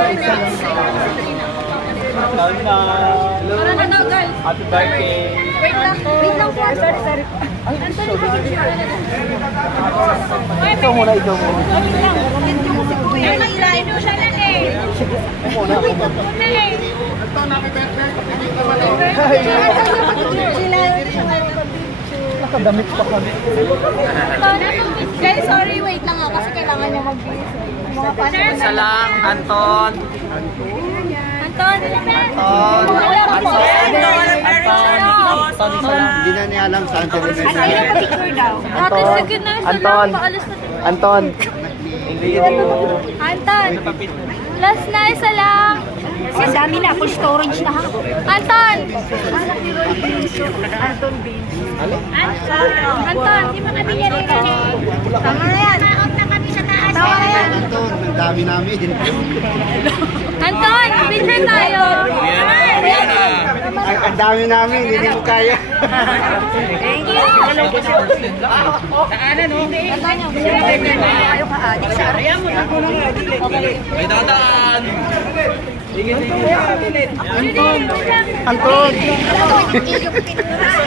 Hello na. Hello. Para na daw, girl. Happy birthday. Wait lang. Wait lang po. Sorry, sorry. Ay, ikaw muna, ikaw muna. Wait lang. Medyo mo si Kuya. Ay, mag-ilain mo siya lang eh. Ikaw muna. Ito, happy birthday. Happy birthday damit pa kami. Guys, sorry, wait lang ha, kasi kailangan niya mag-visit. Uh. Mga Salam, Anton. Yeah. salam, Anton. right. Anton. Esta, no. Anton. Anton. Anton. Hindi na niya alam sa Anton. Anton. Anton. Anton. Anton. Anton. Anton. Last night, salam. Ang dami na, full storage na ha. Anton. Anton. Anton Binch. Anton. Anton! Anton, di ba kami yan nila niya? Tama na yan! Maot na kami sa taas eh! Tama na yan! Anton, ang dami namin! Anton, picture tayo! Ang dami namin, hindi mo kaya. Thank you! Saan ano? Ayaw ka, May dadaan! Anton! Anton! Anton!